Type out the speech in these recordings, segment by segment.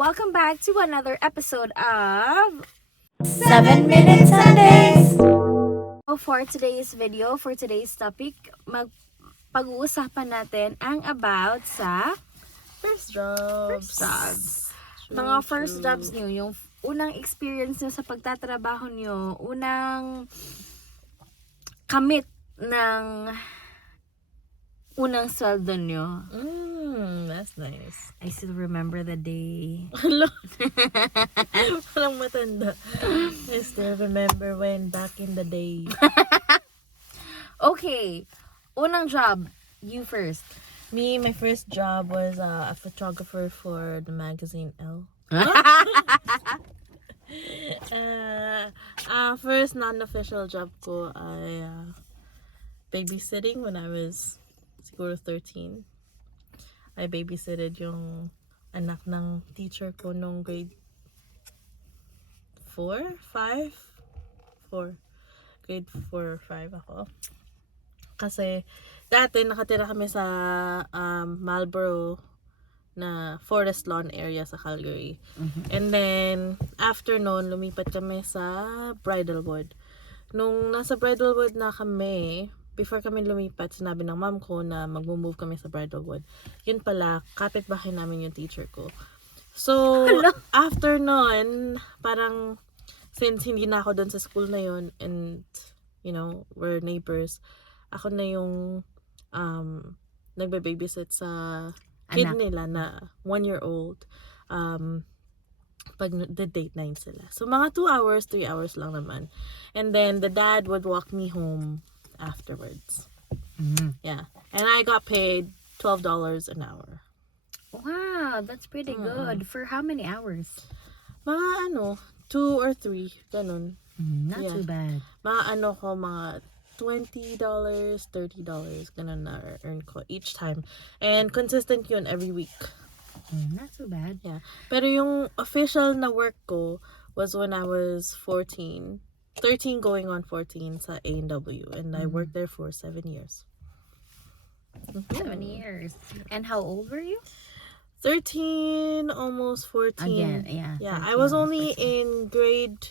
Welcome back to another episode of 7 Minute Sundays. For today's video, for today's topic, pag-uusapan natin ang about sa First jobs. Mga first jobs nyo, yung unang experience nyo sa pagtatrabaho nyo, unang kamit ng unang sweldo nyo. That's nice. I still remember the day. Parang matanda. I still remember when back in the day. Okay, unang job, you first. My first job was a photographer for the magazine Elle. First non-official job ko ay babysitting when I was siguro 13. I babysitted yung anak ng teacher ko nung grade 4, 5? 4. Grade 4 or 5 ako. Kasi dati nakatira kami sa Marlborough na forest lawn area sa Calgary. And then after noon, lumipat kami sa Bridalwood. Nung nasa Bridalwood na kami, before kami lumipat, sinabi ng mom ko na mag-move kami sa Bridalwood. Yun pala, kapitbahay namin yung teacher ko. So, after nun, parang, since hindi na ako doon sa school na yun, and, you know, we're neighbors, ako na yung nagbe-babysit sa kid nila na 1-year-old. Pag the date 9 sila. So, mga 2 hours, 3 hours lang naman. And then, the dad would walk me home afterwards. Yeah. And I got paid $12 an hour. Wow, that's pretty good. For how many hours? Mga 2 or 3. Ganun. Not too bad. Mga $20, $30. Ganun na earn ko each time. And consistent yun every week. Not too bad. Yeah. Pero yung official na work ko was when I was 13 going on 14 sa A&W, and I worked there for 7 years. 7 years. And how old were you? 13, almost 14. Again, yeah. Yeah, I was only in grade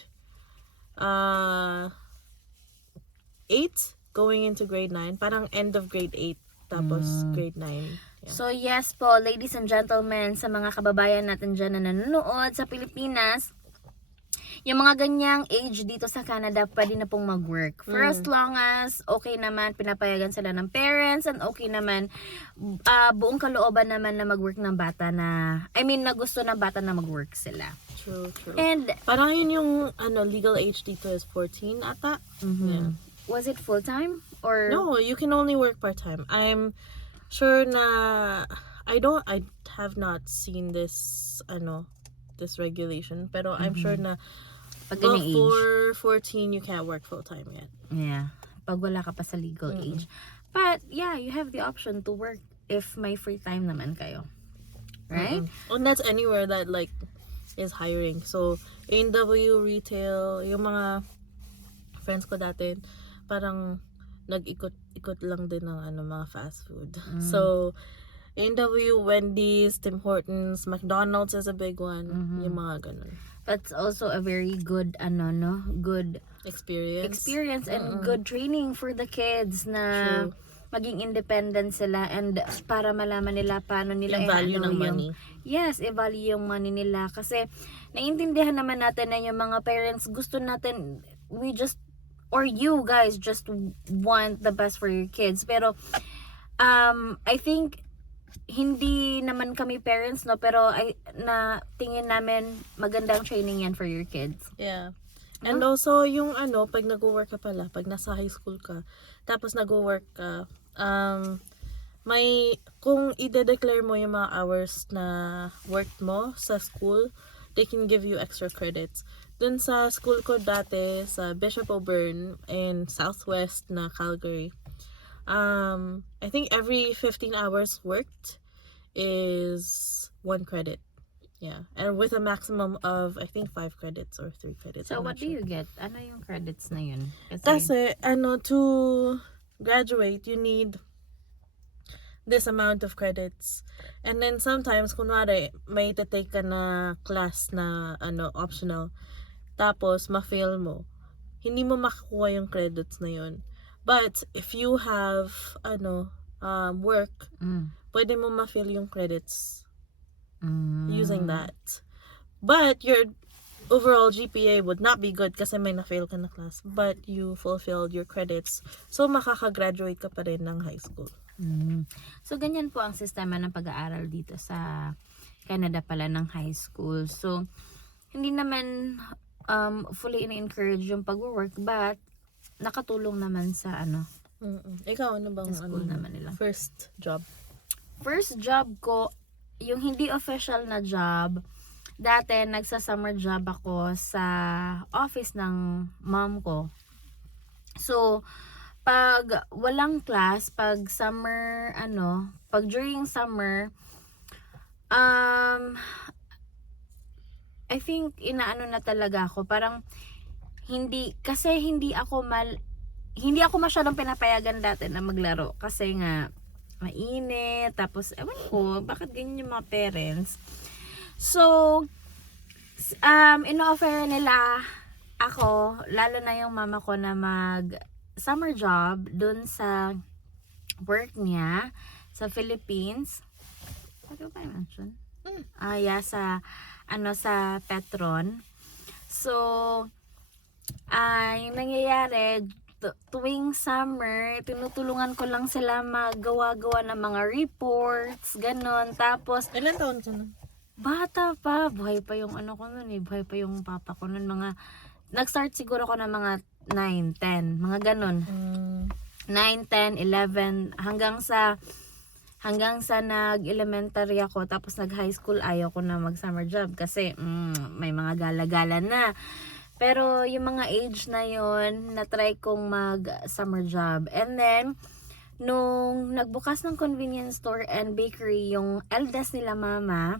8 going into grade 9. Parang end of grade 8 tapos grade 9. Yeah. So yes po, ladies and gentlemen, sa mga kababayan natin dyan na nanonood sa Pilipinas, yung mga ganyang age dito sa Canada, pwede na pong mag-work. For as long as okay naman, pinapayagan sila ng parents, and okay naman, buong kalooban naman na mag-work ng bata na, na gusto ng bata na mag-work sila. True. And, parang yun yung legal age dito is 14 ata. Yeah. Was it full-time? Or no, you can only work part-time. I'm sure na, I have not seen this, this regulation, pero I'm sure na before 14 you can't work full time yet. Yeah, pag wala ka pa sa legal age. But yeah, you have the option to work if may free time naman kayo, right? And that's anywhere that like is hiring. So A&W, retail, yung mga friends ko dati parang nag-ikot lang din ng mga fast food. So A&W, Wendy's, Tim Hortons, McDonald's is a big one. Yung mga ganun. That's also a very good good experience and good training for the kids na maging independent sila, and para malaman nila paano nila i-value ng money. Yes, i-value yung money nila, kasi naiintindihan naman natin na yung mga parents gusto natin, or you guys just want the best for your kids, pero I think hindi naman kami parents, pero tingin namin magandang training yan for your kids. Yeah. And also yung pag nag-work ka pala, pag nasa high school ka, tapos nag-work ka, kung i-declare mo yung mga hours na work mo sa school, they can give you extra credits. Dun sa school ko dati, sa Bishop Auburn in Southwest na Calgary, I think every 15 hours worked is 1 credit. Yeah. And with a maximum of, I think, 5 credits or 3 credits. So, what do you get? Ano yung credits na yun? Kasi to graduate, you need this amount of credits. And then sometimes, kunwari, may take ka na class na optional. Tapos, ma-fail mo. Hindi mo makukuha yung credits na yun. But, if you have, work, pwede mo ma-fail yung credits using that. But, your overall GPA would not be good kasi may na-fail ka na class. But, you fulfilled your credits. So, makaka-graduate ka pa rin ng high school. So, ganyan po ang sistema ng pag-aaral dito sa Canada pala ng high school. So, hindi naman fully in-encourage yung pag-work, but nakatulong naman sa Ikaw, ano bang school naman nila. first job? First job ko, yung hindi official na job, dati nagsa-summer job ako sa office ng mom ko. So, pag walang class, pag summer, pag during summer, I think inaano na talaga ako, parang hindi ako masyadong pinapayagan dati na maglaro kasi nga mainit, tapos ewan ko bakit ganyan yung mga parents. So ino-offer nila ako, lalo na yung mama ko, na mag summer job dun sa work niya sa Philippines. Ano ba yung mention? Sa Petron. So, yung nangyayari, tuwing summer, tinutulungan ko lang sila magawa-gawa ng mga reports, ganon. Tapos, Ilan taon ka na? bata pa, buhay pa yung buhay pa yung papa ko nun. Nag-start siguro ko ng mga 9, 10, mga ganon. 9, 10, 11, hanggang sa nag-elementary ako, tapos nag-high school, ayaw ko na mag-summer job kasi may mga gala-gala na. Pero yung mga age na yon, na-try kong mag-summer job. And then, nung nagbukas ng convenience store and bakery, yung eldest nila mama,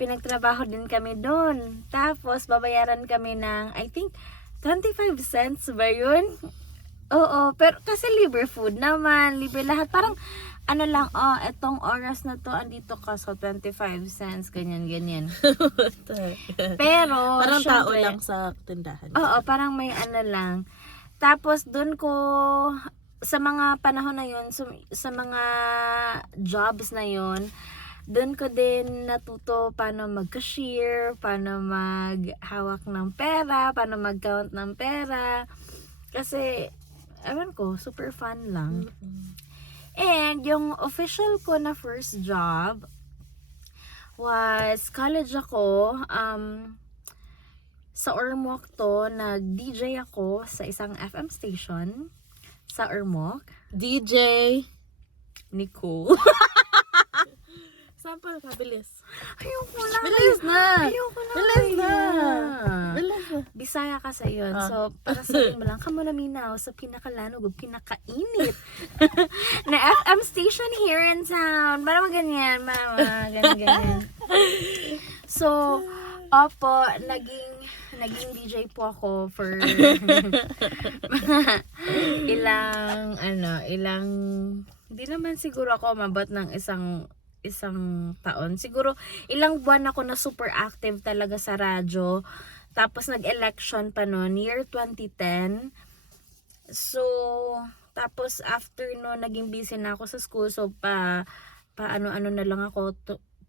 pinagtrabaho din kami doon. Tapos, babayaran kami ng, I think, 25 cents ba yun? Oo, pero kasi libre food naman, libre lahat. Parang, etong oras na to, andito ka, so 25 cents, ganyan. Pero, parang tao syempre, lang sa tindahan. Oo, parang may lang. Tapos, dun ko, sa mga panahon na yun, sa mga jobs na yun, dun ko din natuto paano mag-cashier, paano maghawak ng pera, paano mag-count ng pera. Kasi, ewan ko, super fun lang. And yung official ko na first job was college ako. Sa Ormoc to, nag-DJ ako sa isang FM station sa Ormoc. DJ Nicole. Sample ka, bilis. Ayoko na. Bilis na. Ayoko na. Bilis na. Kaya. Bilis na. Bisaya kasi yun. So, para sabihin mo lang, kamo na minaw sa pinakalanog o pinakainit na FM station here in town. Para ganyan, mama. Ganyan. So, opo, naging DJ po ako for ilang, hindi naman siguro ako mabot ng isang taon. Siguro, ilang buwan ako na super active talaga sa radyo. Tapos, nag-election pa noon, year 2010. So, tapos, after no, naging busy na ako sa school. So, ano na lang ako,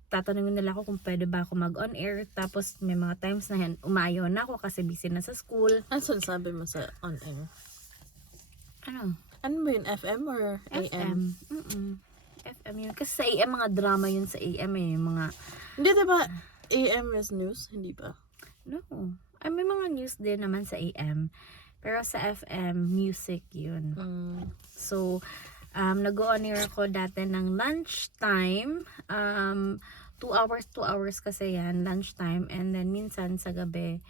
tatanungin nila ako kung pwede ba ako mag-on air. Tapos, may mga times na umayaw na ako kasi busy na sa school. Ano sinasabi mo sa on air? Ano ba yun? FM or AM? FM yun. Kasi sa AM, mga drama yun sa AM eh. Hindi, diba AM is news? Hindi ba? No. May mga news din naman sa AM. Pero sa FM, music yun. So, nag-on air ako dati ng lunchtime. 2 hours kasi yan, lunchtime. And then, minsan sa gabi,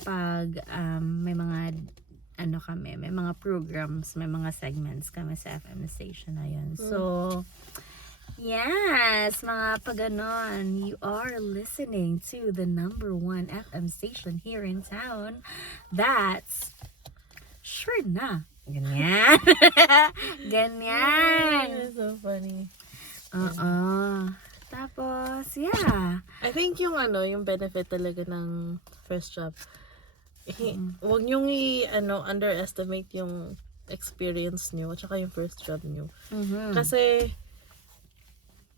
pag may mga may mga programs, may mga segments kami sa FM station na yun. So, yes, mga paganon, you are listening to the #1 FM station here in town. That's sure na Ganyan. Ganyan. So funny. Oo. Tapos, yeah. I think yung yung benefit talaga ng first job. Huwag niyong underestimate yung experience niyo at saka yung first job niyo. Kasi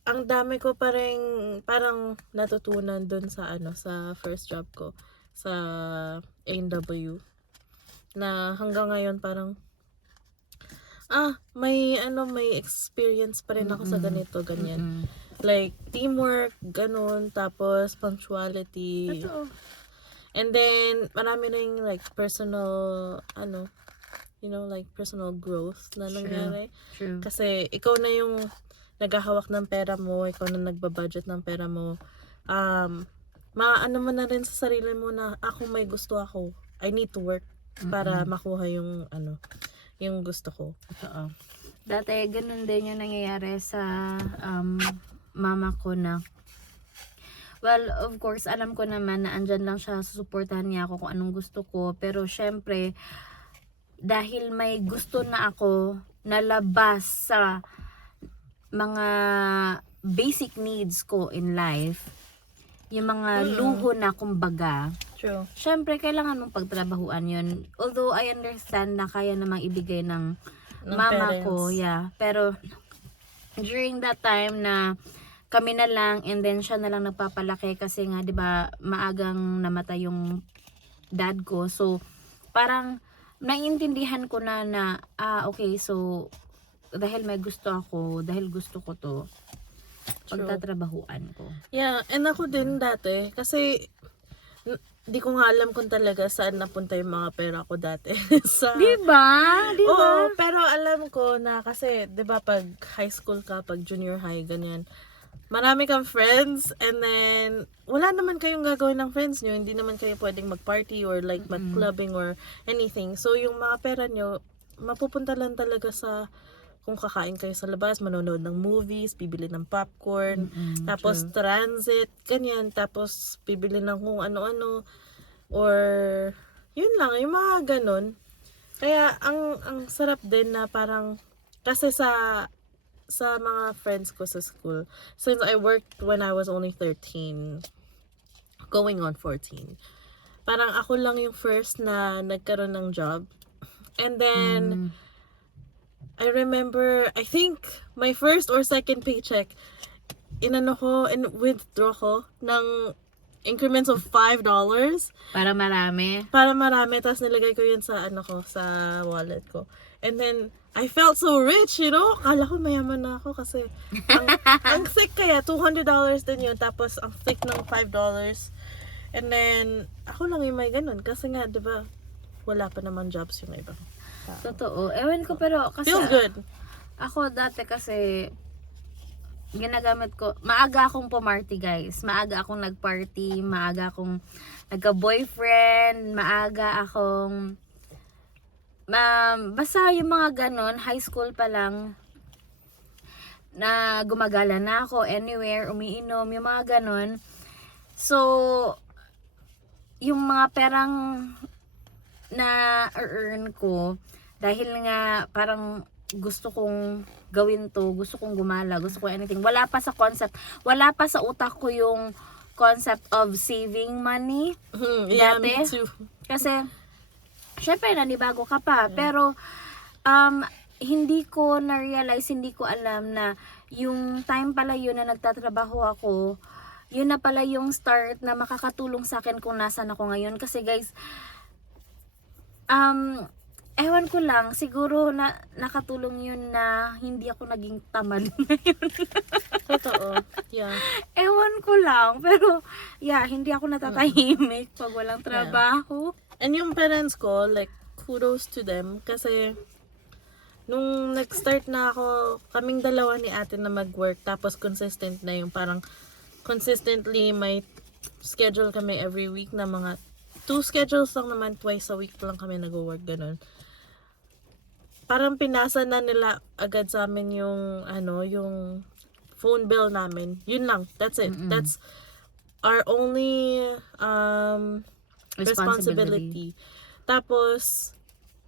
ang dami ko parang natutunan dun sa sa first job ko sa A&W na hanggang ngayon parang may experience pa rin ako sa ganito, ganyan. Like teamwork, ganun, tapos punctuality. Totoo. And then marami ring like personal like personal growth na nangyari. True. Kasi ikaw na yung naghahawak ng pera mo, ikaw na nagbabudget ng pera mo. Maano mo na rin sa sarili mo na may gusto ako. I need to work para makuha yung yung gusto ko. Totoo. Dati, ganun din yung nangyayari sa mama ko na, well, of course, alam ko naman na andyan lang siya, susuportahan niya ako kung anong gusto ko. Pero, syempre, dahil may gusto na ako na labas sa mga basic needs ko in life, yung mga luho na kumbaga, True. syempre, kailangan mong pagtrabahuan yun. Although, I understand na kaya namang ibigay ng mama parents. ko, yeah. Pero, during that time na kami na lang and then siya na lang nagpapalaki kasi nga, di ba, maagang namatay yung dad ko. So, parang, naiintindihan ko na okay, so, dahil may gusto ako, dahil gusto ko to, pagtatrabahuan ko. Yeah, and ako din dati, kasi di ko nga alam kung talaga saan napunta yung mga pera ko dati. Diba? Diba? Oo, pero alam ko na kasi, di ba, pag high school ka, pag junior high, ganyan, marami kang friends, and then, wala naman kayong gagawin ng friends nyo, hindi naman kayo pwedeng mag-party or like mag-clubbing or anything. So, yung mga pera nyo, mapupunta lang talaga sa kung kakain kayo sa labas, manonood ng movies, bibili ng popcorn, tapos transit, ganyan, tapos bibili ng kung ano-ano, or yun lang, yung mga ganun. Kaya, ang sarap din na parang, kasi sa mga friends ko sa school, since I worked when I was only 13, going on 14, parang ako lang yung first na nagkaroon ng job. And then, I remember, I think, my first or second paycheck, withdraw ko ng increments of $5. Para marami. Tapos nilagay ko yun sa, sa wallet ko. And then, I felt so rich, Kala ko mayaman na ako kasi, ang thick kaya, $200 din yun. Tapos, ang thick ng $5. And then, ako lang yung may ganun. Kasi nga, di ba, wala pa naman jobs yung iba. Totoo. Ewan ko, pero kasi Feels good. ako dati kasi ginagamit ko, maaga akong pumarty, guys. Maaga akong nagparty, maaga akong nagka-boyfriend, maaga akong basta yung mga ganon, high school pa lang na gumagala na ako anywhere, umiinom, yung mga ganon. So, yung mga perang na earn ko, dahil nga parang gusto kong gawin to, gusto kong gumala, gusto kong anything. Wala pa sa utak ko yung concept of saving money. Yeah, dati. me too. Kasi, syempre, nanibago ka pa. Pero, hindi ko na-realize, hindi ko alam na yung time pala yun na nagtatrabaho ako, yun na pala yung start na makakatulong sa akin kung nasan ako ngayon. Kasi guys, ewan ko lang, siguro na nakatulong yun na hindi ako naging tamad ngayon. Totoo. Yeah. Ewan ko lang, pero yeah, hindi ako natatahimik pag walang trabaho. And yung parents ko, like, kudos to them kasi nung nag-start na ako, kaming dalawa ni ate na mag-work, tapos consistent na yung parang consistently may schedule kami every week na mga 2 schedules lang naman, twice a week lang kami nag-work, ganun. Parang pinasa na nila agad sa amin yung yung phone bill namin. Yun lang. That's it. That's our only responsibility. Tapos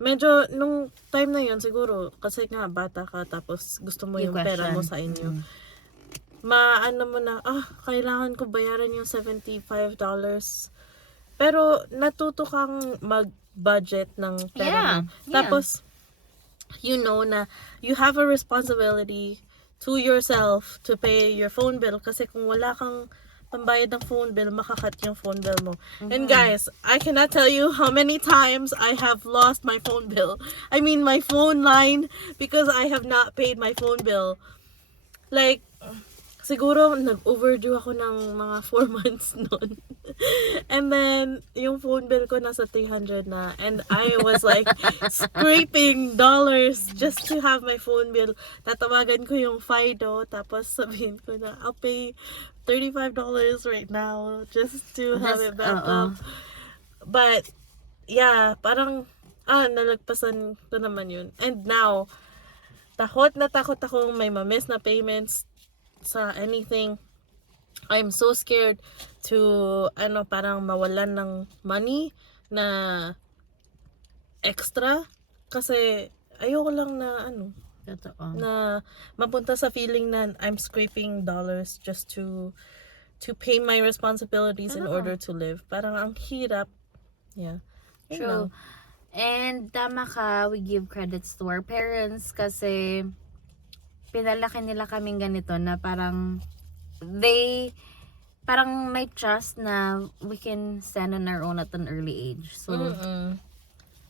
medyo, nung time na yun, siguro, kasi nga, bata ka, tapos gusto mo yung pera mo sa inyo. Maano mo na, kailangan ko bayaran yung $75. Pero, natuto kang mag-budget ng pera mo. Tapos, you know na, you have a responsibility to yourself to pay your phone bill. Kasi kung wala kang pambayad ng phone bill, makakat yung phone bill mo. And guys, I cannot tell you how many times I have lost my phone bill. I mean, my phone line because I have not paid my phone bill. Like, siguro nag-overdue ako ng mga 4 months noon. And then, yung phone bill ko nasa 300 na. And I was like, scraping dollars just to have my phone bill. Tatawagan ko yung Fido, tapos sabihin ko na, I'll pay $35 right now just to have it back up. But, yeah, parang, nalagpasan ko naman yun. And now, takot na takot akong may ma-miss na payments sa anything. I'm so scared to, parang mawalan ng money na extra. Kasi, ayoko lang na, na mapunta sa feeling na I'm scraping dollars just to pay my responsibilities in order to live. Parang ang hirap. Yeah. True. And tama ka, we give credits to our parents kasi pinalaki nila kaming ganito na parang parang may trust na we can stand on our own at an early age. So,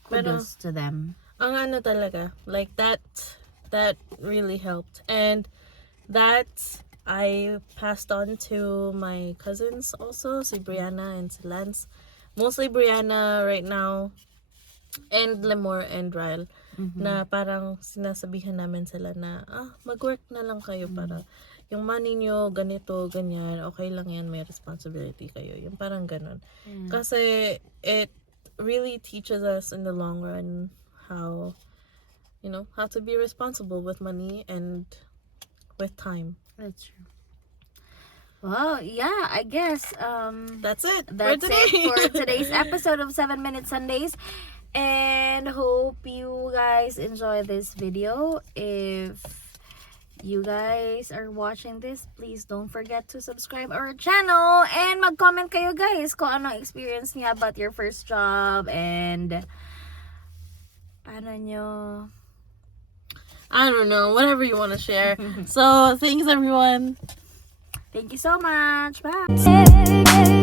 kudos to them. Ang talaga, like that really helped. And that I passed on to my cousins also, si Brianna and si Lance. Mostly Brianna right now, and Lemore and Ryle. Na parang sinasabihan namin sila na, mag-work na lang kayo para yung money nyo, ganito, ganyan, okay lang yan, may responsibility kayo. Yung parang ganun. Kasi it really teaches us in the long run how to be responsible with money and with time. That's true. Well, yeah, I guess that's it. That's it for today's episode of 7 Minute Sundays. And hope you guys enjoy this video. If you guys are watching this, please don't forget to subscribe our channel and mag-comment kayo guys kung ano experience niya about your first job and paano nyo, I don't know, whatever you want to share. So, thanks everyone. Thank you so much. Bye.